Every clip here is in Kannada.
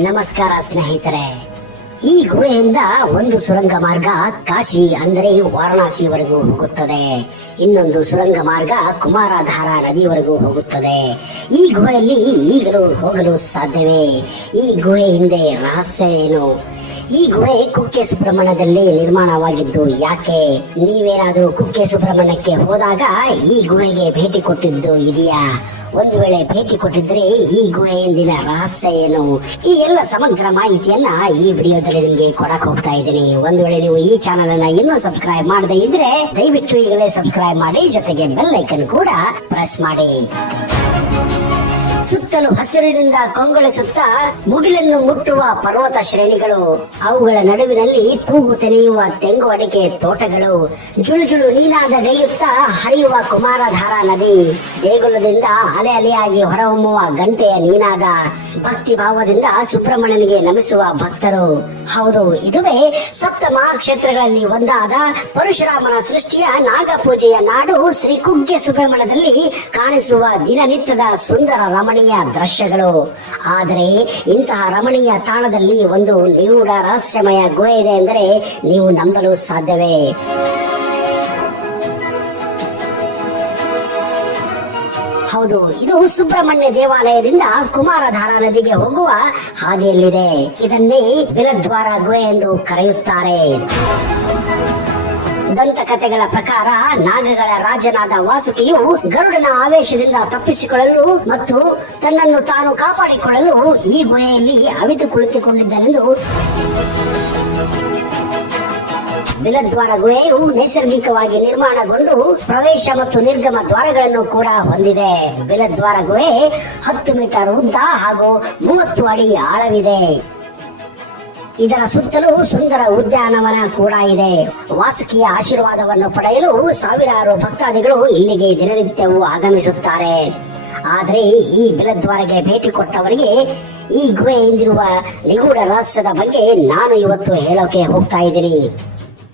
ನಮಸ್ಕಾರ ಸ್ನೇಹಿತರೆ. ಈ ಗುಹೆಯಿಂದ ಒಂದು ಸುರಂಗ ಮಾರ್ಗ ಕಾಶಿ ಅಂದರೆ ವಾರಣಾಸಿವರೆಗೂ ಹೋಗುತ್ತದೆ. ಇನ್ನೊಂದು ಸುರಂಗ ಮಾರ್ಗ ಕುಮಾರಾಧಾರ ನದಿವರೆಗೂ ಹೋಗುತ್ತದೆ. ಈ ಗುಹೆಯಲ್ಲಿ ಈಗಲೂ ಹೋಗಲು ಸಾಧ್ಯವೇ? ಈ ಗುಹೆ ಹಿಂದೆ ರಹಸ್ಯ ಏನು? ಈ ಗುಹೆ ಕುಕ್ಕೆ ಸುಬ್ರಹ್ಮಣ್ಯದಲ್ಲಿ ನಿರ್ಮಾಣವಾಗಿದ್ದು ಯಾಕೆ? ನೀವೇನಾದರೂ ಕುಕ್ಕೆ ಸುಬ್ರಹ್ಮಣ್ಯಕ್ಕೆ ಹೋದಾಗ ಈ ಗುಹೆಗೆ ಭೇಟಿ ಕೊಟ್ಟಿದ್ದು ಇದೆಯಾ? ಒಂದು ವೇಳೆ ಭೇಟಿ ಕೊಟ್ಟಿದ್ರೆ ಈ ಗುಹೆಯಿಂದಿನ ರಹಸ್ಯ ಏನು ಈ ಎಲ್ಲ ಸಮಗ್ರ ಮಾಹಿತಿಯನ್ನ ಈ ವಿಡಿಯೋದಲ್ಲಿ ನಿಮಗೆ ಕೊಡಕ್ ಹೋಗ್ತಾ ಇದ್ದೀನಿ. ಒಂದು ವೇಳೆ ನೀವು ಈ ಚಾನಲ್ ಅನ್ನ ಇನ್ನೂ ಸಬ್ಸ್ಕ್ರೈಬ್ ಮಾಡದೇ ಇದ್ರೆ ದಯವಿಟ್ಟು ಈಗಲೇ ಸಬ್ಸ್ಕ್ರೈಬ್ ಮಾಡಿ, ಜೊತೆಗೆ ಬೆಲ್ ಐಕನ್ ಕೂಡ ಪ್ರೆಸ್ ಮಾಡಿ. ಸುತ್ತಲೂ ಹಸಿರಿನಿಂದ ಕೊಂಗೊಳಿಸುತ್ತ ಮುಗಿಲನ್ನು ಮುಟ್ಟುವ ಪರ್ವತ ಶ್ರೇಣಿಗಳು. ಅವುಗಳ ನಡುವಿನಲ್ಲಿ ತೂಗು ತೆನೆಯುವ ತೆಂಗು ಅಡಿಕೆ ತೋಟಗಳು. ಜುಳು ಜುಳು ನೀನಾದ ಗೈಯುತ್ತಾ ಹರಿಯುವ ಕುಮಾರಧಾರ ನದಿ. ದೇಗುಲದಿಂದ ಅಲೆ ಅಲೆಯಾಗಿ ಹೊರಹೊಮ್ಮುವ ಗಂಟೆಯ ನೀನಾದ ಭಕ್ತಿ ಭಾವದಿಂದ ಸುಬ್ರಹ್ಮಣ್ಯನಿಗೆ ನಮಿಸುವ ಭಕ್ತರು. ಹೌದು, ಇದುವೇ ಸಪ್ತ ಮಹಾಕ್ಷೇತ್ರಗಳಲ್ಲಿ ಒಂದಾದ ಪರಶುರಾಮನ ಸೃಷ್ಟಿಯ ನಾಗಪೂಜೆಯ ನಾಡು ಶ್ರೀ ಕುಗ್ಗೆ ಸುಬ್ರಹ್ಮಣ್ಯದಲ್ಲಿ ಕಾಣಿಸುವ ದಿನನಿತ್ಯದ ಸುಂದರ ರಮಣೀಯ ದೃಶ್ಯಗಳು. ಆದರೆ ಇಂತಹ ರಮಣೀಯ ತಾಣದಲ್ಲಿ ಒಂದು ನಿಗೂಢ ರಹಸ್ಯಮಯ ಗುಹೆ ಇದೆ ಎಂದರೆ ನೀವು ನಂಬಲು ಸಾಧ್ಯವೇ? ಹೌದು, ಇದು ಸುಬ್ರಹ್ಮಣ್ಯ ದೇವಾಲಯದಿಂದ ಕುಮಾರಧಾರ ನದಿಗೆ ಹೋಗುವ ಹಾದಿಯಲ್ಲಿದೆ. ಇದನ್ನೇ ಬಿಲದ್ವಾರ ಗುಹೆ ಎಂದು ಕರೆಯುತ್ತಾರೆ. ದಂತಕಥೆಗಳ ಪ್ರಕಾರ ನಾಗಗಳ ರಾಜನಾದ ವಾಸುಕಿಯು ಗರುಡನ ಆವೇಶದಿಂದ ತಪ್ಪಿಸಿಕೊಳ್ಳಲು ಮತ್ತು ತನ್ನನ್ನು ತಾನು ಕಾಪಾಡಿಕೊಳ್ಳಲು ಈ ಗುಹೆಯಲ್ಲಿ ಅವಿತು ಕುಳಿತುಕೊಂಡಿದ್ದನೆಂದು ಬಿಲದ್ವಾರ ಗುಹೆಯು ನೈಸರ್ಗಿಕವಾಗಿ ನಿರ್ಮಾಣಗೊಂಡು ಪ್ರವೇಶ ಮತ್ತು ನಿರ್ಗಮ ದ್ವಾರಗಳನ್ನು ಕೂಡ ಹೊಂದಿದೆ. ಬಿಲದ್ವಾರ ಗುಹೆ ಹತ್ತು ಮೀಟರ್ ಉದ್ದ ಹಾಗೂ ಮೂವತ್ತು ಅಡಿ ಆಳವಿದೆ. ಇದರ ಸುತ್ತಲೂ ಸುಂದರ ಉದ್ಯಾನವನ ಕೂಡ ಇದೆ. ವಾಸುಕಿಯ ಆಶೀರ್ವಾದವನ್ನು ಪಡೆಯಲು ಸಾವಿರಾರು ಭಕ್ತಾದಿಗಳು ಇಲ್ಲಿಗೆ ದಿನನಿತ್ಯವೂ ಆಗಮಿಸುತ್ತಾರೆ. ಆದರೆ ಈ ಬಿಲದ್ವಾರಗೆ ಭೇಟಿ ಕೊಟ್ಟವರಿಗೆ ಈ ಗುಹೆ ಹಿಂದಿರುವ ನಿಗೂಢ ರಹಸ್ಯದ ಬಗ್ಗೆ ನಾನು ಇವತ್ತು ಹೇಳೋಕೆ ಹೋಗ್ತಾ ಇದ್ದೀನಿ.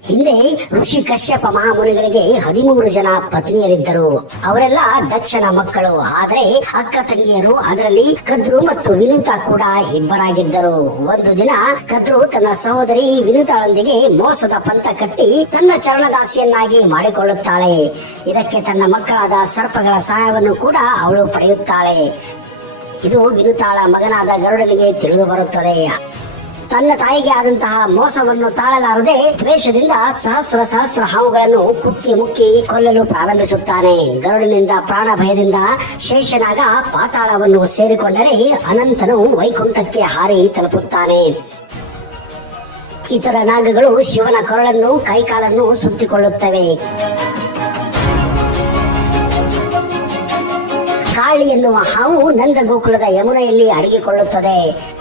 ಹಿಂದೆ ಋಷಿ ಕಶ್ಯಪ ಮಹಾಮುನಿಗಳಿಗೆ ಹದಿಮೂರು ಜನ ಪತ್ನಿಯರಿದ್ದರು. ಅವರೆಲ್ಲ ದಕ್ಷನ ಮಕ್ಕಳು. ಆದರೆ ಅಕ್ಕ ತಂಗಿಯರು ಅದರಲ್ಲಿ ಕದ್ರು ಮತ್ತು ವಿನುತಾ ಕೂಡ ಇಬ್ಬರಾಗಿದ್ದರು. ಒಂದು ದಿನ ಕದ್ರು ತನ್ನ ಸಹೋದರಿ ವಿನುತಾಳೊಂದಿಗೆ ಮೋಸದ ಪಂಥ ಕಟ್ಟಿ ತನ್ನ ಚರಣದಾಸಿಯನ್ನಾಗಿ ಮಾಡಿಕೊಳ್ಳುತ್ತಾಳೆ. ಇದಕ್ಕೆ ತನ್ನ ಮಕ್ಕಳಾದ ಸರ್ಪಗಳ ಸಹಾಯವನ್ನು ಕೂಡ ಅವಳು ಪಡೆಯುತ್ತಾಳೆ. ಇದು ವಿನುತಾಳ ಮಗನಾದ ಗರುಡನಿಗೆ ತಿಳಿದು ಬರುತ್ತದೆ. ತನ್ನ ತಾಯಿಗೆ ಆದಂತಹ ಮೋಸವನ್ನು ತಾಳಲಾರದೆ ದ್ವೇಷದಿಂದ ಸಹಸ್ರ ಸಹಸ್ರ ಹಾವುಗಳನ್ನು ಕುಕ್ಕಿ ಮುಕ್ಕಿ ಕೊಲ್ಲಲು ಪ್ರಾರಂಭಿಸುತ್ತಾನೆ. ಗರುಡನಿಂದ ಪ್ರಾಣ ಭಯದಿಂದ ಶೇಷನಾಗ ಪಾತಾಳವನ್ನು ಸೇರಿಕೊಂಡರೆ ಅನಂತನು ವೈಕುಂಠಕ್ಕೆ ಹಾರಿ ತಲುಪುತ್ತಾನೆ. ಇತರ ನಾಗಗಳು ಶಿವನ ಕೊರಳನ್ನು, ಕೈಕಾಲನ್ನು ಸುತ್ತಿಕೊಳ್ಳುತ್ತವೆ. ಕಾಳಿ ಎನ್ನುವ ಹಾವು ನಂದ ಗೋಕುಲದ ಯಮುನೆಯಲ್ಲಿ ಅಡಗಿಕೊಳ್ಳುತ್ತದೆ.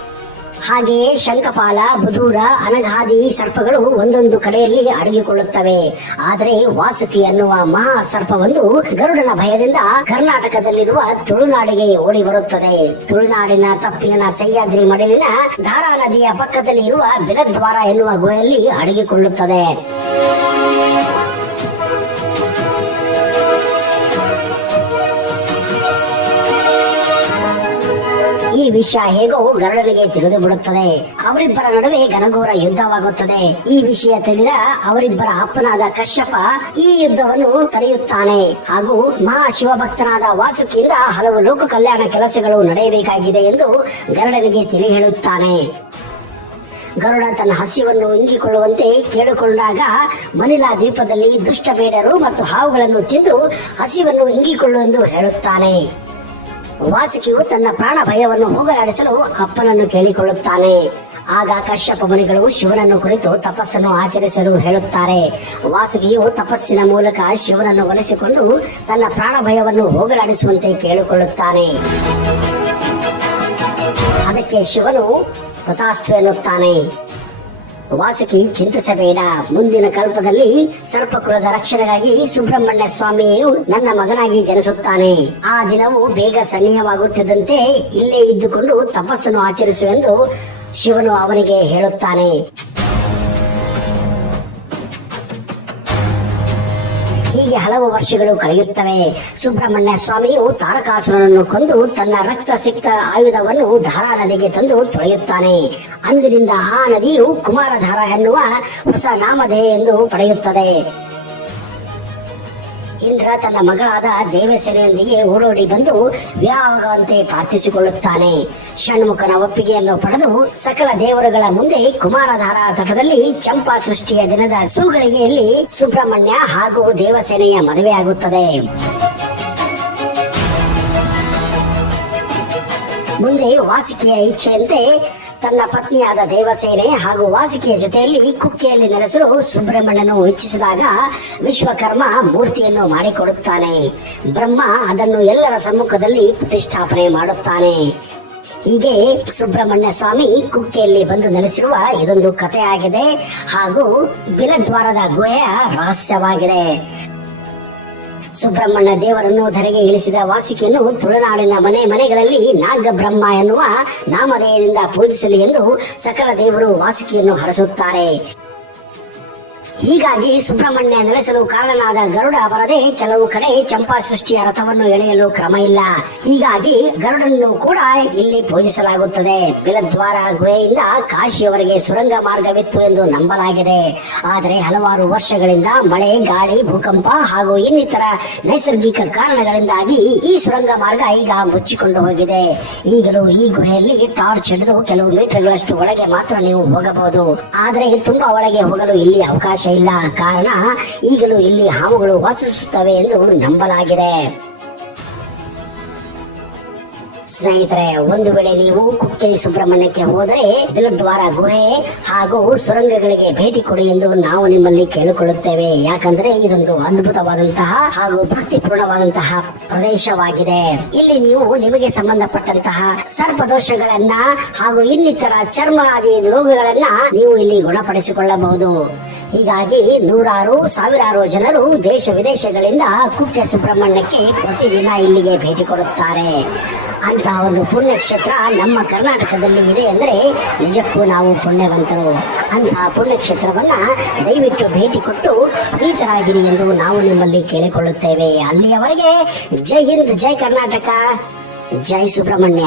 ಹಾಗೆಯೇ ಶಂಕಪಾಲ ಬುಧೂರ ಅನಘಾದಿ ಸರ್ಪಗಳು ಒಂದೊಂದು ಕಡೆಯಲ್ಲಿ ಅಡಗಿಕೊಳ್ಳುತ್ತವೆ. ಆದರೆ ವಾಸುಕಿ ಅನ್ನುವ ಮಹಾ ಸರ್ಪವೊಂದು ಗರುಡನ ಭಯದಿಂದ ಕರ್ನಾಟಕದಲ್ಲಿರುವ ತುಳುನಾಡಿಗೆ ಓಡಿ ಬರುತ್ತದೆ ತುಳುನಾಡಿನ ತಪ್ಪಿನ ಸಹ್ಯಾದ್ರಿ ಮಡಲಿನ ಧಾರಾ ನದಿಯ ಪಕ್ಕದಲ್ಲಿ ಇರುವ ಬಿಲದ್ವಾರ ಎನ್ನುವ ಗುಹೆಯಲ್ಲಿ ಅಡಗಿಕೊಳ್ಳುತ್ತದೆ. ಈ ವಿಷಯ ಹೇಗೋ ಗರುಡನಿಗೆ ತಿಳಿದು ಬಿಡುತ್ತದೆ. ಅವರಿಬ್ಬರ ನಡುವೆ ಘನಘೋರ ಯುದ್ಧವಾಗುತ್ತದೆ. ಈ ವಿಷಯ ತಿಳಿದ ಅವರಿಬ್ಬರ ಅಪ್ಪನಾದ ಕಶ್ಯಪ ಈ ಯುದ್ಧವನ್ನು ತಡೆಯುತ್ತಾನೆ. ಹಾಗೂ ಮಹಾ ಶಿವಭಕ್ತನಾದ ವಾಸುಕಿಯಿಂದ ಹಲವು ಲೋಕ ಕಲ್ಯಾಣ ಕೆಲಸಗಳು ನಡೆಯಬೇಕಾಗಿದೆ ಎಂದು ಗರುಡನಿಗೆ ತಿಳಿ ಹೇಳುತ್ತಾನೆ ಗರುಡ ತನ್ನ ಹಸಿವನ್ನು ಇಂಗಿಕೊಳ್ಳುವಂತೆ ಕೇಳಿಕೊಂಡಾಗ ಮನಿಲಾ ದ್ವೀಪದಲ್ಲಿ ದುಷ್ಟ ಬೇಡರು ಮತ್ತು ಹಾವುಗಳನ್ನು ತಿಂದು ಹಸಿವನ್ನು ಇಂಗಿಕೊಳ್ಳುವೆಂದು ಹೇಳುತ್ತಾನೆ. ವಾಸುಕಿಯು ತನ್ನ ಪ್ರಾಣ ಭಯವನ್ನು ಹೋಗಲಾಡಿಸಲು ಅಪ್ಪನನ್ನು ಕೇಳಿಕೊಳ್ಳುತ್ತಾನೆ. ಆಗ ಕಶ್ಯಪ ಮುನಿಗಳು ಶಿವನನ್ನು ಕುರಿತು ತಪಸ್ಸನ್ನು ಆಚರಿಸಲು ಹೇಳುತ್ತಾರೆ. ವಾಸುಕಿಯು ತಪಸ್ಸಿನ ಮೂಲಕ ಶಿವನನ್ನು ಒಲಿಸಿಕೊಂಡು ತನ್ನ ಪ್ರಾಣ ಭಯವನ್ನು ಹೋಗಲಾಡಿಸುವಂತೆ ಕೇಳಿಕೊಳ್ಳುತ್ತಾನೆ. ಅದಕ್ಕೆ ಶಿವನು ತಥಾಸ್ತು ಎನ್ನುತ್ತಾನೆ. ವಾಸುಕಿ ಚಿಂತಿಸಬೇಡ. ಮುಂದಿನ ಕಲ್ಪದಲ್ಲಿ ಸರ್ಪಕುಲದ ರಕ್ಷಣೆಗಾಗಿ ಸುಬ್ರಹ್ಮಣ್ಯ ಸ್ವಾಮಿಯು ನನ್ನ ಮಗನಾಗಿ ಜನಿಸುತ್ತಾನೆ. ಆ ದಿನವು ಬೇಗ ಸನ್ನಿಹವಾಗುತ್ತಿದ್ದಂತೆ ಇಲ್ಲೇ ಇದ್ದುಕೊಂಡು ತಪಸ್ಸನ್ನು ಆಚರಿಸುವೆಂದು ಶಿವನು ಅವನಿಗೆ ಹೇಳುತ್ತಾನೆ. ಹಲವು ವರ್ಷಗಳು ಕಳೆಯುತ್ತವೆ. ಸುಬ್ರಹ್ಮಣ್ಯ ಸ್ವಾಮಿಯು ತಾರಕಾಸುರನನ್ನು ಕೊಂದು ತನ್ನ ರಕ್ತ ಸಿಕ್ತ ಆಯುಧವನ್ನು ಧಾರಾ ನದಿಗೆ ತಂದು ತೊಳೆಯುತ್ತಾನೆ. ಅಂದಿನಿಂದ ಆ ನದಿಯು ಕುಮಾರಧಾರ ಎನ್ನುವ ಹೊಸ ನಾಮಧೇಯ ಎಂದು ಪಡೆಯುತ್ತದೆ. ಇಂದ್ರ ತನ್ನ ಮಗಳಾದ ದೇವಸೇನೆಯೊಂದಿಗೆ ಓಡೋಡಿ ಬಂದು ವಿವಾಹವಾಗುವಂತೆ ಪ್ರಾರ್ಥಿಸಿಕೊಳ್ಳುತ್ತಾನೆ. ಷಣ್ಮುಖನ ಒಪ್ಪಿಗೆಯನ್ನು ಪಡೆದು ಸಕಲ ದೇವರುಗಳ ಮುಂದೆ ಕುಮಾರಧಾರ ತಟದಲ್ಲಿ ಚಂಪಾ ಸೃಷ್ಟಿಯ ದಿನದ ಸೂಗಳಿಗೆಯಲ್ಲಿ ಸುಬ್ರಹ್ಮಣ್ಯ ಹಾಗೂ ದೇವಸೇನೆಯ ಮದುವೆಯಾಗುತ್ತದೆ. ಮುಂದೆ ವಾಸಿಕೆಯ ಇಚ್ಛೆಯಂತೆ ತನ್ನ ಪತ್ನಿಯಾದ ದೇವಸೇನೆ ಹಾಗೂ ವಾಸಿಕೆಯ ಜೊತೆಯಲ್ಲಿ ಕುಕ್ಕೆಯಲ್ಲಿ ನೆಲೆಸಲು ಸುಬ್ರಹ್ಮಣ್ಯನು ಇಚ್ಛಿಸಿದಾಗ ವಿಶ್ವಕರ್ಮ ಮೂರ್ತಿಯನ್ನು ಮಾಡಿಕೊಡುತ್ತಾನೆ. ಬ್ರಹ್ಮ ಅದನ್ನು ಎಲ್ಲರ ಸಮ್ಮುಖದಲ್ಲಿ ಪ್ರತಿಷ್ಠಾಪನೆ ಮಾಡುತ್ತಾನೆ. ಹೀಗೆ ಸುಬ್ರಹ್ಮಣ್ಯ ಸ್ವಾಮಿ ಕುಕ್ಕೆಯಲ್ಲಿ ಬಂದು ನೆಲೆಸಿರುವ ಇದೊಂದು ಕಥೆಯಾಗಿದೆ ಹಾಗೂ ಬಿಲದ್ವಾರದ ಗುಹೆಯ ರಹಸ್ಯವಾಗಿದೆ. ಸುಬ್ರಹ್ಮಣ್ಯ ದೇವರನ್ನು ಧರೆಗೆ ಇಳಿಸಿದ ವಾಸಿಕೆಯನ್ನು ತುಳುನಾಡಿನ ಮನೆ ಮನೆಗಳಲ್ಲಿ ನಾಗಬ್ರಹ್ಮ ಎನ್ನುವ ನಾಮಧೇಯದಿಂದ ಪೂಜಿಸಲಿ ಎಂದು ಸಕಲ ದೇವರು ವಾಸಿಕೆಯನ್ನು ಹರಸುತ್ತಾರೆ. ಹೀಗಾಗಿ ಸುಬ್ರಹ್ಮಣ್ಯ ನೆಲೆಸಲು ಕಾರಣನಾದ ಗರುಡ ಬರದೆ ಕೆಲವು ಕಡೆ ಚಂಪಾ ಸೃಷ್ಟಿಯ ರಥವನ್ನು ಎಳೆಯಲು ಕ್ರಮ ಇಲ್ಲ. ಹೀಗಾಗಿ ಗರುಡನ್ನು ಕೂಡ ಇಲ್ಲಿ ಪೂಜಿಸಲಾಗುತ್ತದೆ. ಬಿಲದ್ವಾರ ಗುಹೆಯಿಂದ ಕಾಶಿಯವರೆಗೆ ಸುರಂಗ ಮಾರ್ಗವಿತ್ತು ಎಂದು ನಂಬಲಾಗಿದೆ. ಆದರೆ ಹಲವಾರು ವರ್ಷಗಳಿಂದ ಮಳೆ, ಗಾಳಿ, ಭೂಕಂಪ ಹಾಗೂ ಇನ್ನಿತರ ನೈಸರ್ಗಿಕ ಕಾರಣಗಳಿಂದಾಗಿ ಈ ಸುರಂಗ ಮಾರ್ಗ ಈಗ ಮುಚ್ಚಿಕೊಂಡು ಹೋಗಿದೆ. ಈಗಲೂ ಈ ಗುಹೆಯಲ್ಲಿ ಟಾರ್ಚ್ ಹಿಡಿದು ಕೆಲವು ಮೀಟರ್ಗಳಷ್ಟು ಒಳಗೆ ಮಾತ್ರ ನೀವು ಹೋಗಬಹುದು. ಆದರೆ ತುಂಬಾ ಒಳಗೆ ಹೋಗಲು ಇಲ್ಲಿ ಅವಕಾಶ ಇಲ್ಲ ಕಾರಣ ಈಗಲೂ ಇಲ್ಲಿ ಹಾವುಗಳು ವಾಸಿಸುತ್ತವೆ ಎಂದು ನಂಬಲಾಗಿದೆ. ಸ್ನೇಹಿತರೆ, ಒಂದು ವೇಳೆ ನೀವು ಕುಕ್ಕೆ ಸುಬ್ರಹ್ಮಣ್ಯಕ್ಕೆ ಹೋದರೆ ಬಿಲದ್ವಾರ ಗುಹೆ ಹಾಗೂ ಸುರಂಗಗಳಿಗೆ ಭೇಟಿ ಕೊಡಿ ಎಂದು ನಾವು ನಿಮ್ಮಲ್ಲಿ ಕೇಳಿಕೊಳ್ಳುತ್ತೇವೆ. ಯಾಕಂದ್ರೆ ಇದೊಂದು ಅದ್ಭುತವಾದಂತಹ ಹಾಗೂ ಭಕ್ತಿಪೂರ್ಣವಾದಂತಹ ಪ್ರದೇಶವಾಗಿದೆ. ಇಲ್ಲಿ ನೀವು ನಿಮಗೆ ಸಂಬಂಧಪಟ್ಟಂತಹ ಸರ್ಪದೋಷಗಳನ್ನ ಹಾಗೂ ಇನ್ನಿತರ ಚರ್ಮ ಆದಿ ರೋಗಗಳನ್ನ ನೀವು ಇಲ್ಲಿ ಗುಣಪಡಿಸಿಕೊಳ್ಳಬಹುದು. ಹೀಗಾಗಿ ನೂರಾರು, ಸಾವಿರಾರು ಜನರು ದೇಶ ವಿದೇಶಗಳಿಂದ ಕುಕ್ಕೆ ಸುಬ್ರಹ್ಮಣ್ಯಕ್ಕೆ ಪ್ರತಿದಿನ ಇಲ್ಲಿಗೆ ಭೇಟಿ ಕೊಡುತ್ತಾರೆ. ಅಂತ ಒಂದು ಪುಣ್ಯಕ್ಷೇತ್ರ ನಮ್ಮ ಕರ್ನಾಟಕದಲ್ಲಿ ಇದೆ ಅಂದರೆ ನಿಜಕ್ಕೂ ನಾವು ಪುಣ್ಯವಂತರು. ಅಂತಹ ಪುಣ್ಯಕ್ಷೇತ್ರವನ್ನ ದಯವಿಟ್ಟು ಭೇಟಿ ಕೊಟ್ಟು ಪ್ರೀತರಾಗಿರಿ ಎಂದು ನಾವು ನಿಮ್ಮಲ್ಲಿ ಕೇಳಿಕೊಳ್ಳುತ್ತೇವೆ. ಅಲ್ಲಿಯವರೆಗೆ ಜೈ ಹಿಂದ್, ಜೈ ಕರ್ನಾಟಕ, ಜೈ ಸುಬ್ರಹ್ಮಣ್ಯ.